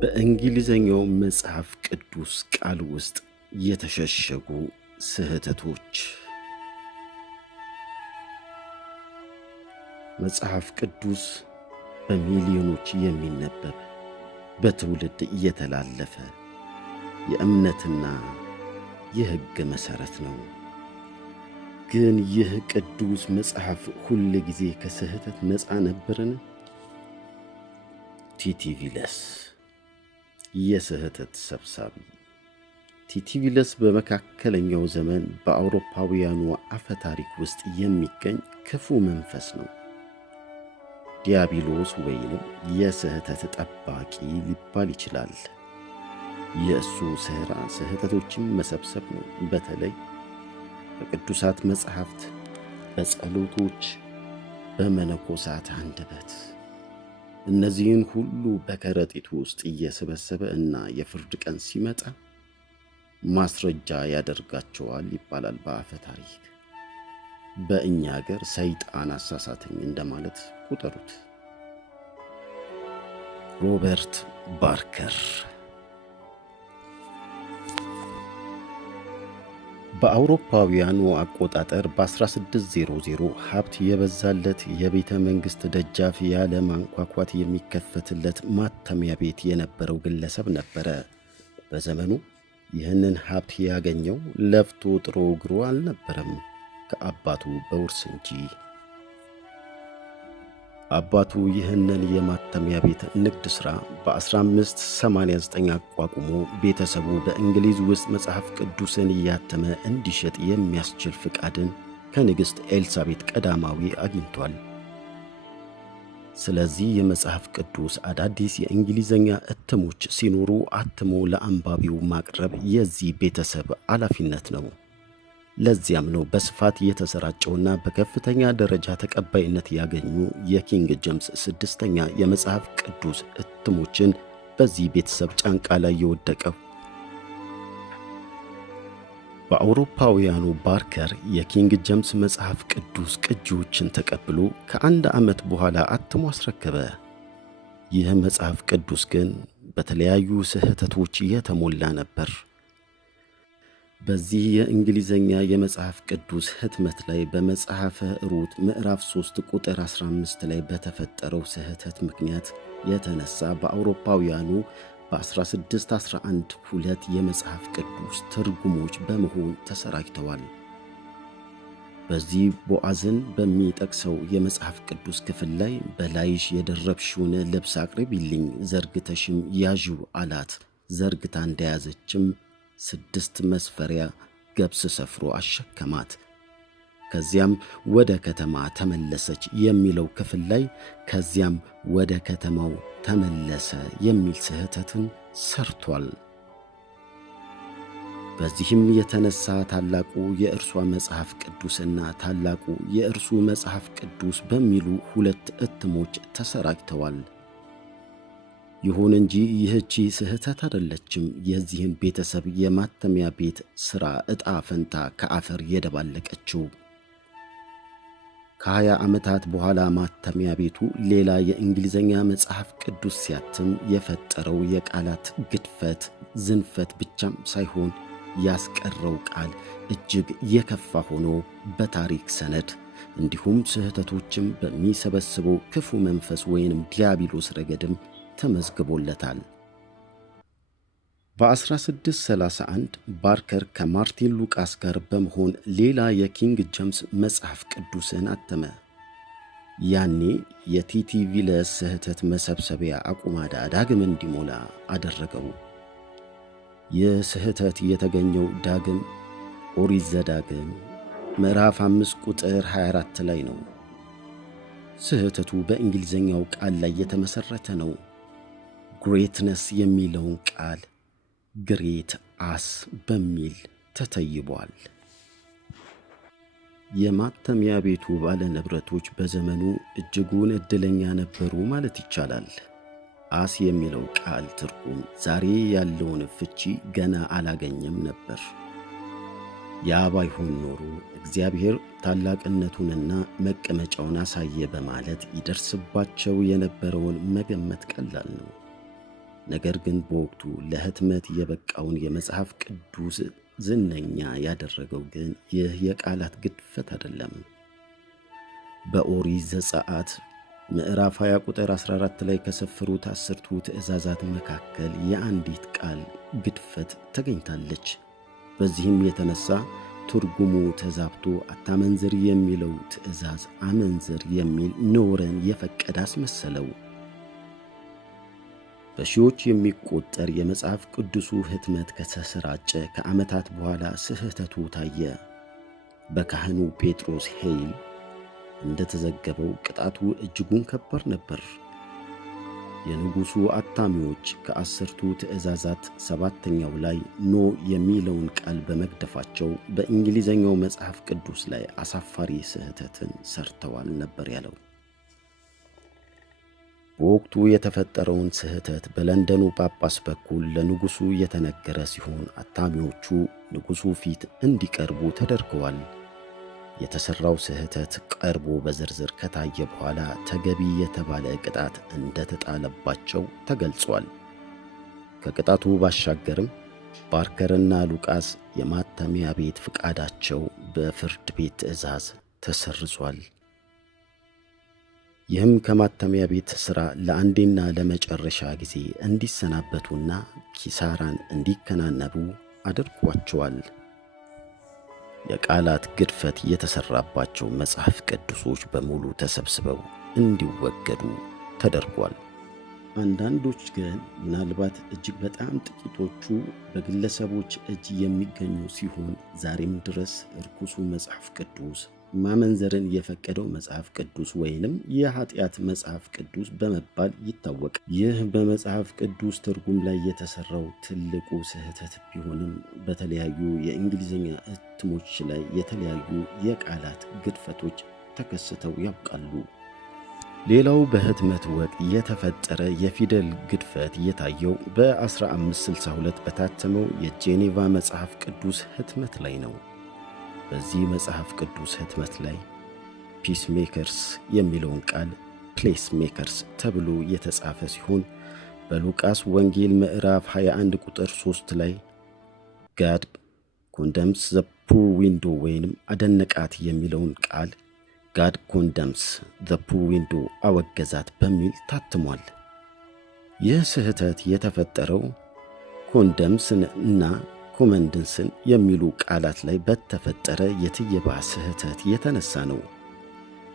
በእንግሊዘኛው መጽሐፍ ቅዱስ ቃል ውስጥ የተሸሸጉ ስህተቶች። መጽሐፍ ቅዱስ በሚሊዮኖች የሚነበብ በትውልድ እየተላለፈ የእምነትና የሕግ መሠረት ነው። ግን ይህ ቅዱስ መጽሐፍ ሁል ጊዜ ከስህተት ነፃ ነበርን? ቲቲ ቪለስ የስህተት ሰብሳቢ። ቲቲ ቪለስ በመካከለኛው ዘመን በአውሮፓውያኑ አፈ ታሪክ ውስጥ የሚገኝ ክፉ መንፈስ ነው። ዲያብሎስ ወይንም የስህተት ጠባቂ ሊባል ይችላል። የእሱ ሥራ ስህተቶችን መሰብሰብ ነው። በተለይ በቅዱሳት መጻሕፍት፣ በጸሎቶች፣ በመነኮሳት አንደበት እነዚህን ሁሉ በከረጢቱ ውስጥ እየሰበሰበ እና የፍርድ ቀን ሲመጣ ማስረጃ ያደርጋቸዋል ይባላል በአፈ ታሪክ። በእኛ ሀገር ሰይጣን አሳሳተኝ እንደማለት ቁጠሩት። ሮበርት ባርከር በአውሮፓውያኑ አቆጣጠር በ1600 ሀብት የበዛለት የቤተ መንግሥት ደጃፍ ያለ ማንኳኳት የሚከፈትለት ማተሚያ ቤት የነበረው ግለሰብ ነበረ። በዘመኑ ይህንን ሀብት ያገኘው ለፍቶ ጥሮ ግሮ አልነበረም፣ ከአባቱ በውርስ እንጂ። አባቱ ይህንን የማተሚያ ቤት ንግድ ሥራ በ1589 አቋቁሞ ቤተሰቡ በእንግሊዝ ውስጥ መጽሐፍ ቅዱስን እያተመ እንዲሸጥ የሚያስችል ፍቃድን ከንግሥት ኤልሳቤጥ ቀዳማዊ አግኝቷል። ስለዚህ የመጽሐፍ ቅዱስ አዳዲስ የእንግሊዘኛ እትሞች ሲኖሩ አትሞ ለአንባቢው ማቅረብ የዚህ ቤተሰብ ኃላፊነት ነው። ለዚያም ነው በስፋት የተሰራጨውና በከፍተኛ ደረጃ ተቀባይነት ያገኙ የኪንግ ጄምስ ስድስተኛ የመጽሐፍ ቅዱስ እትሞችን በዚህ ቤተሰብ ጫንቃ ላይ የወደቀው። በአውሮፓውያኑ ባርከር የኪንግ ጄምስ መጽሐፍ ቅዱስ ቅጂዎችን ተቀብሎ ከአንድ ዓመት በኋላ አትሞ አስረከበ። ይህ መጽሐፍ ቅዱስ ግን በተለያዩ ስህተቶች የተሞላ ነበር። በዚህ የእንግሊዘኛ የመጽሐፍ ቅዱስ ህትመት ላይ በመጽሐፈ ሩት ምዕራፍ 3 ቁጥር 15 ላይ በተፈጠረው ስህተት ምክንያት የተነሳ በአውሮፓውያኑ በ1611 ሁለት የመጽሐፍ ቅዱስ ትርጉሞች በመሆን ተሰራጭተዋል። በዚህ ቦአዝን በሚጠቅሰው የመጽሐፍ ቅዱስ ክፍል ላይ በላይሽ የደረብሽውን ልብስ አቅርቢልኝ፣ ዘርግተሽም ያዢው አላት። ዘርግታ እንደያዘችም 6 መስፈሪያ ገብስ ሰፍሮ አሸከማት። ከዚያም ወደ ከተማ ተመለሰች የሚለው ክፍል ላይ ከዚያም ወደ ከተማው ተመለሰ የሚል ስህተትን ሰርቷል። በዚህም የተነሳ ታላቁ የእርሷ መጽሐፍ ቅዱስና ታላቁ የእርሱ መጽሐፍ ቅዱስ በሚሉ ሁለት እትሞች ተሰራጭተዋል። ይሁን እንጂ ይህቺ ስህተት አይደለችም የዚህን ቤተሰብ የማተሚያ ቤት ሥራ ዕጣ ፈንታ ከአፈር የደባለቀችው። ከ20 ዓመታት በኋላ ማተሚያ ቤቱ ሌላ የእንግሊዘኛ መጽሐፍ ቅዱስ ሲያትም የፈጠረው የቃላት ግድፈት፣ ዝንፈት ብቻም ሳይሆን ያስቀረው ቃል እጅግ የከፋ ሆኖ በታሪክ ሰነድ እንዲሁም ስህተቶችም በሚሰበስበው ክፉ መንፈስ ወይንም ዲያብሎስ ረገድም ተመዝግቦለታል። በ1631 ባርከር ከማርቲን ሉቃስ ጋር በመሆን ሌላ የኪንግ ጄምስ መጽሐፍ ቅዱስን አተመ። ያኔ የቲቲ ቪለስ ስህተት መሰብሰቢያ አቁማዳ ዳግም እንዲሞላ አደረገው። ይህ ስህተት የተገኘው ዳግም ኦሪት ዘዳግም ምዕራፍ 5 ቁጥር 24 ላይ ነው። ስህተቱ በእንግሊዘኛው ቃል ላይ የተመሠረተ ነው። ግሬትነስ የሚለውን ቃል ግሬት አስ በሚል ተተይቧል። የማተሚያ ቤቱ ባለ ንብረቶች በዘመኑ እጅጉን ዕድለኛ ነበሩ ማለት ይቻላል። አስ የሚለው ቃል ትርጉም ዛሬ ያለውን ፍቺ ገና አላገኘም ነበር። ያ ባይሆን ኖሮ እግዚአብሔር ታላቅነቱንና መቀመጫውን አሳየ በማለት ይደርስባቸው የነበረውን መገመት ቀላል ነው። ነገር ግን በወቅቱ ለህትመት የበቃውን የመጽሐፍ ቅዱስ ዝነኛ ያደረገው ግን ይህ የቃላት ግድፈት አይደለም። በኦሪት ዘጸአት ምዕራፍ 20 ቁጥር 14 ላይ ከሰፈሩት 10ቱ ትእዛዛት መካከል የአንዲት ቃል ግድፈት ተገኝታለች። በዚህም የተነሳ ትርጉሙ ተዛብቶ አታመንዝር የሚለው ትእዛዝ አመንዝር የሚል ኖረን የፈቀደ አስመሰለው። በሺዎች የሚቆጠር የመጽሐፍ ቅዱሱ ህትመት ከተሰራጨ ከዓመታት በኋላ ስህተቱ ታየ። በካህኑ ጴጥሮስ ሄይል እንደተዘገበው ቅጣቱ እጅጉን ከባድ ነበር። የንጉሡ አታሚዎች ከ10ቱ ትእዛዛት 7ኛው ላይ ኖ የሚለውን ቃል በመግደፋቸው በእንግሊዘኛው መጽሐፍ ቅዱስ ላይ አሳፋሪ ስህተትን ሰርተዋል ነበር ያለው። በወቅቱ የተፈጠረውን ስህተት በለንደኑ ጳጳስ በኩል ለንጉሡ የተነገረ ሲሆን አታሚዎቹ ንጉሡ ፊት እንዲቀርቡ ተደርገዋል። የተሰራው ስህተት ቀርቦ በዝርዝር ከታየ በኋላ ተገቢ የተባለ ቅጣት እንደተጣለባቸው ተገልጿል። ከቅጣቱ ባሻገርም ባርከርና ሉቃስ የማተሚያ ቤት ፍቃዳቸው በፍርድ ቤት ትዕዛዝ ተሰርዟል። ይህም ከማተሚያ ቤት ሥራ ለአንዴና ለመጨረሻ ጊዜ እንዲሰናበቱና ኪሳራን እንዲከናነቡ አድርጓቸዋል። የቃላት ግድፈት የተሰራባቸው መጽሐፍ ቅዱሶች በሙሉ ተሰብስበው እንዲወገዱ ተደርጓል። አንዳንዶች ግን ምናልባት እጅግ በጣም ጥቂቶቹ በግለሰቦች እጅ የሚገኙ ሲሆን ዛሬም ድረስ ርኩሱ መጽሐፍ ቅዱስ፣ ማመንዘርን የፈቀደው መጽሐፍ ቅዱስ ወይንም የኃጢአት መጽሐፍ ቅዱስ በመባል ይታወቃል። ይህ በመጽሐፍ ቅዱስ ትርጉም ላይ የተሰራው ትልቁ ስህተት ቢሆንም በተለያዩ የእንግሊዝኛ እትሞች ላይ የተለያዩ የቃላት ግድፈቶች ተከስተው ያውቃሉ። ሌላው በህትመት ወቅት የተፈጠረ የፊደል ግድፈት የታየው በ1562 በታተመው የጄኔቫ መጽሐፍ ቅዱስ ህትመት ላይ ነው። በዚህ መጽሐፍ ቅዱስ ህትመት ላይ ፒስ ሜከርስ የሚለውን ቃል ፕሌስ ሜከርስ ተብሎ የተጻፈ ሲሆን በሉቃስ ወንጌል ምዕራፍ 21 ቁጥር 3 ላይ ጋድ ኮንደምስ ዘ ፑር ዊንዶ ወይንም አደነቃት የሚለውን ቃል ጋድ ኮንደምስ ዘ ፑር ዊንዶ አወገዛት በሚል ታትሟል። ይህ ስህተት የተፈጠረው ኮንደምስን እና ኮመንደንስን የሚሉ ቃላት ላይ በተፈጠረ የትየባ ስህተት የተነሳ ነው።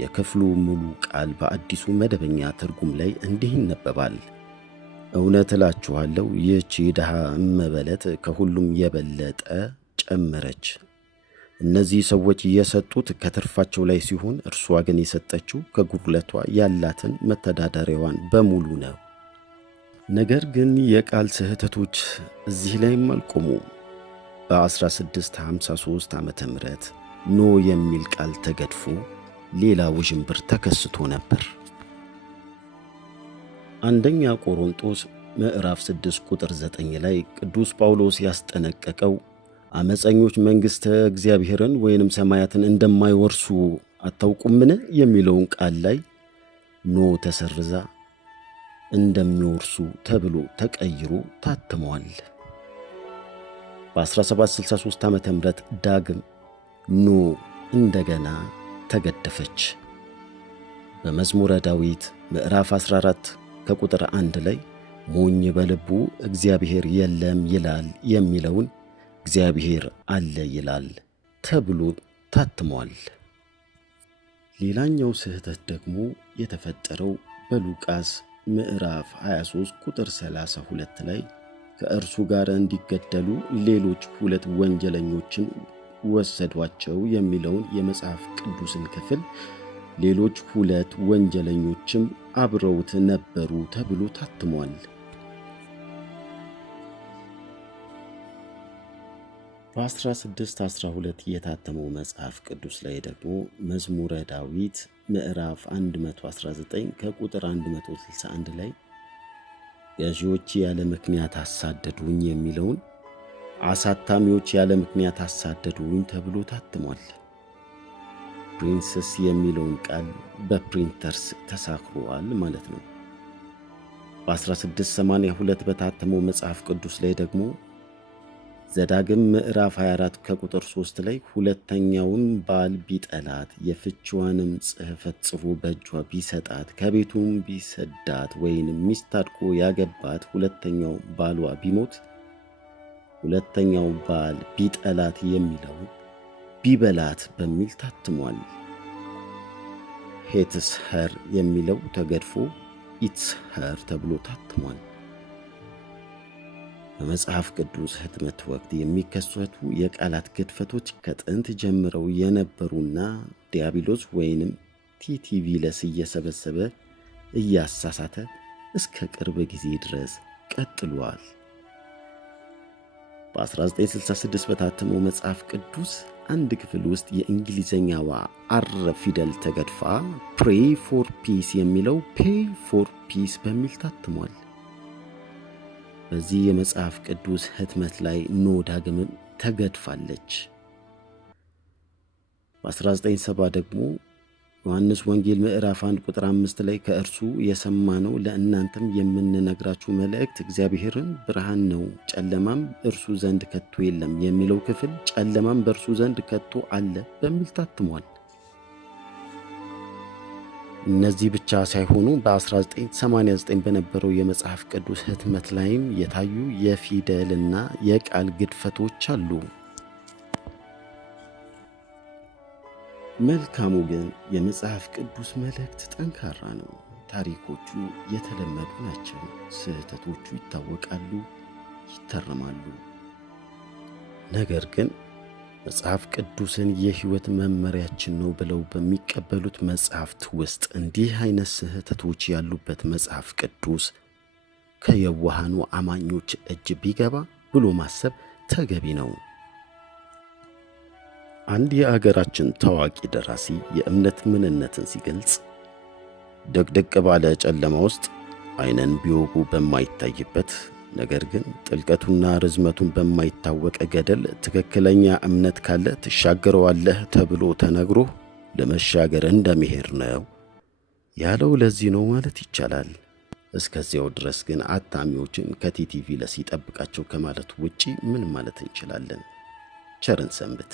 የክፍሉ ሙሉ ቃል በአዲሱ መደበኛ ትርጉም ላይ እንዲህ ይነበባል። እውነት እላችኋለሁ ይህች ድሃ እመበለት ከሁሉም የበለጠ ጨመረች። እነዚህ ሰዎች የሰጡት ከትርፋቸው ላይ ሲሆን እርሷ ግን የሰጠችው ከጉድለቷ ያላትን መተዳደሪያዋን በሙሉ ነው። ነገር ግን የቃል ስህተቶች እዚህ ላይም አልቆሙም። በ1653 ዓመተ ምህረት ኖ የሚል ቃል ተገድፎ ሌላ ውዥንብር ተከስቶ ነበር። አንደኛ ቆሮንጦስ ምዕራፍ 6 ቁጥር 9 ላይ ቅዱስ ጳውሎስ ያስጠነቀቀው አመፀኞች መንግሥተ እግዚአብሔርን ወይንም ሰማያትን እንደማይወርሱ አታውቁምን የሚለውን ቃል ላይ ኖ ተሰርዛ እንደሚወርሱ ተብሎ ተቀይሮ ታትሟል። በ1763 ዓመተ ምህረት ዳግም ኖ እንደገና ተገደፈች። በመዝሙረ ዳዊት ምዕራፍ 14 ከቁጥር 1 ላይ ሞኝ በልቡ እግዚአብሔር የለም ይላል የሚለውን እግዚአብሔር አለ ይላል ተብሎ ታትሟል። ሌላኛው ስህተት ደግሞ የተፈጠረው በሉቃስ ምዕራፍ 23 ቁጥር 32 ላይ ከእርሱ ጋር እንዲገደሉ ሌሎች 2 ወንጀለኞችን ወሰዷቸው የሚለውን የመጽሐፍ ቅዱስን ክፍል ሌሎች 2 ወንጀለኞችም አብረውት ነበሩ ተብሎ ታትሟል። በ1612 የታተመው መጽሐፍ ቅዱስ ላይ ደግሞ መዝሙረ ዳዊት ምዕራፍ 119 ከቁጥር 161 ላይ ገዢዎች ያለ ምክንያት አሳደዱኝ የሚለውን አሳታሚዎች ያለ ምክንያት አሳደዱኝ ተብሎ ታትሟል። ፕሪንሰስ የሚለውን ቃል በፕሪንተርስ ተሳክሯል ማለት ነው። በ1682 በታተመው መጽሐፍ ቅዱስ ላይ ደግሞ ዘዳግም ምዕራፍ 24 ከቁጥር 3 ላይ ሁለተኛውን ባል ቢጠላት የፍችዋንም ጽሕፈት ጽፎ በእጇ ቢሰጣት ከቤቱም ቢሰዳት ወይንም ሚስት አድርጎ ያገባት ሁለተኛው ባሏ ቢሞት ሁለተኛው ባል ቢጠላት የሚለው ቢበላት በሚል ታትሟል። ሄትስ ኸር የሚለው ተገድፎ ኢትስ ኸር ተብሎ ታትሟል። በመጽሐፍ ቅዱስ ህትመት ወቅት የሚከሰቱ የቃላት ግድፈቶች ከጥንት ጀምረው የነበሩና ዲያብሎስ ወይንም ቲቲቪለስ እየሰበሰበ እያሳሳተ እስከ ቅርብ ጊዜ ድረስ ቀጥሏል። በ1966 በታተመው መጽሐፍ ቅዱስ አንድ ክፍል ውስጥ የእንግሊዘኛዋ አር ፊደል ተገድፋ ፕሬይ ፎር ፒስ የሚለው ፔይ ፎር ፒስ በሚል ታትሟል። በዚህ የመጽሐፍ ቅዱስ ህትመት ላይ ኖ ዳግምም ተገድፋለች። በ1970 ደግሞ ዮሐንስ ወንጌል ምዕራፍ 1 ቁጥር 5 ላይ ከእርሱ የሰማነው ለእናንተም የምንነግራችሁ መልእክት እግዚአብሔርን ብርሃን ነው፣ ጨለማም እርሱ ዘንድ ከቶ የለም የሚለው ክፍል ጨለማም በእርሱ ዘንድ ከቶ አለ በሚል ታትሟል። እነዚህ ብቻ ሳይሆኑ በ1989 በነበረው የመጽሐፍ ቅዱስ ህትመት ላይም የታዩ የፊደልና የቃል ግድፈቶች አሉ። መልካሙ ግን የመጽሐፍ ቅዱስ መልእክት ጠንካራ ነው። ታሪኮቹ የተለመዱ ናቸው። ስህተቶቹ ይታወቃሉ፣ ይተረማሉ። ነገር ግን መጽሐፍ ቅዱስን የሕይወት መመሪያችን ነው ብለው በሚቀበሉት መጽሐፍት ውስጥ እንዲህ አይነት ስህተቶች ያሉበት መጽሐፍ ቅዱስ ከየዋሃኑ አማኞች እጅ ቢገባ ብሎ ማሰብ ተገቢ ነው። አንድ የአገራችን ታዋቂ ደራሲ የእምነት ምንነትን ሲገልጽ ድቅድቅ ባለ ጨለማ ውስጥ ዓይንን ቢወጉ በማይታይበት ነገር ግን ጥልቀቱና ርዝመቱን በማይታወቅ ገደል ትክክለኛ እምነት ካለ ትሻገረዋለህ ተብሎ ተነግሮ ለመሻገር እንደሚሄድ ነው ያለው ለዚህ ነው ማለት ይቻላል። እስከዚያው ድረስ ግን አታሚዎችን ከቲቲቪ ለስ ይጠብቃቸው ከማለት ውጪ ምን ማለት እንችላለን? ቸርን ሰንብት።